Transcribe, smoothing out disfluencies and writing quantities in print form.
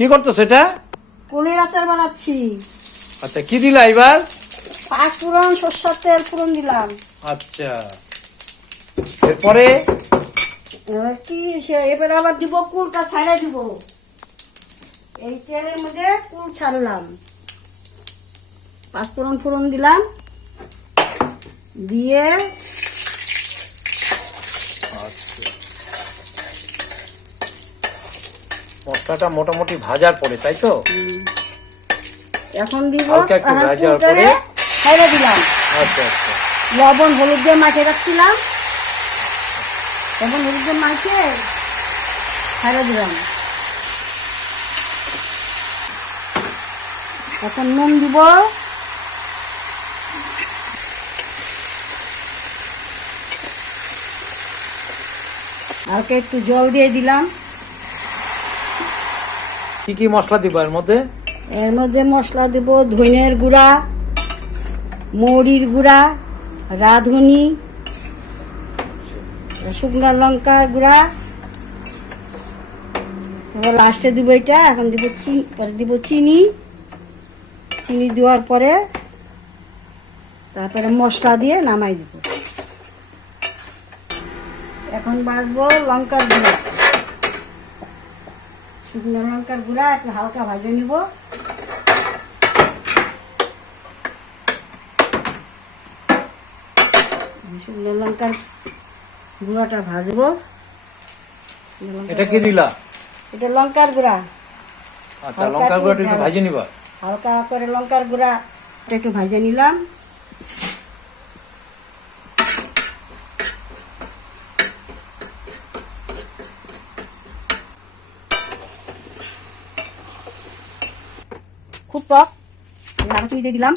কি করতো সেটা? কুলের আচার বানাচ্ছি। আচ্ছা, কি দিলা এবার? পাঁচ ফোড়ন, সরষের তেল ফোড়ন দিলাম। আচ্ছা, এরপরে এবার কি এবার আবার দিব কুলটা ছাড়া দিব। এই তেলের মধ্যে কুল ছাড়লাম, পাঁচ ফোড়ন ফোড়ন দিলাম, দিয়ে মশলাটা মোটামুটি ভাজার পরে, তাই তো? এখন দিব হালকা একটু ভাজার পরে ছাড়া দিলাম। আচ্ছা আচ্ছা, লবণ হলুদ দিয়ে মাখিয়ে রাখছিলাম, লবণ হলুদ দিয়ে মাখিয়ে ছাড়া দিলাম। এখন নুন দিব, হালকা একটু জল দিয়ে দিলাম। কি কি মশলা দিবা এর মধ্যে? এর মধ্যে মশলা দেব ধনিয়ার গুঁড়া, মৌরির গুঁড়া, রাঁধুনি, শুকনো লঙ্কার গুঁড়া, এবার লাস্টে দিব এটা। এখন দিব পরে দিব চিনি, চিনি দেওয়ার পরে তারপরে মশলা দিয়ে নামাই দিব। এখন বাজবো লঙ্কার গুঁড়া, শুকনো লঙ্কার গুঁড়া একটু হালকা ভাজে নিব। শুকনো লঙ্কার গুঁড়াটা ভাজবো। এটা কি দিলা? এটা লঙ্কার গুঁড়া। আচ্ছা, লঙ্কার গুঁড়াটা একটু ভাজে নিবা। হালকা করে লঙ্কার গুঁড়া একটু ভাজে নিলাম। খুব টক, আরো চিনি দিয়ে দিলাম।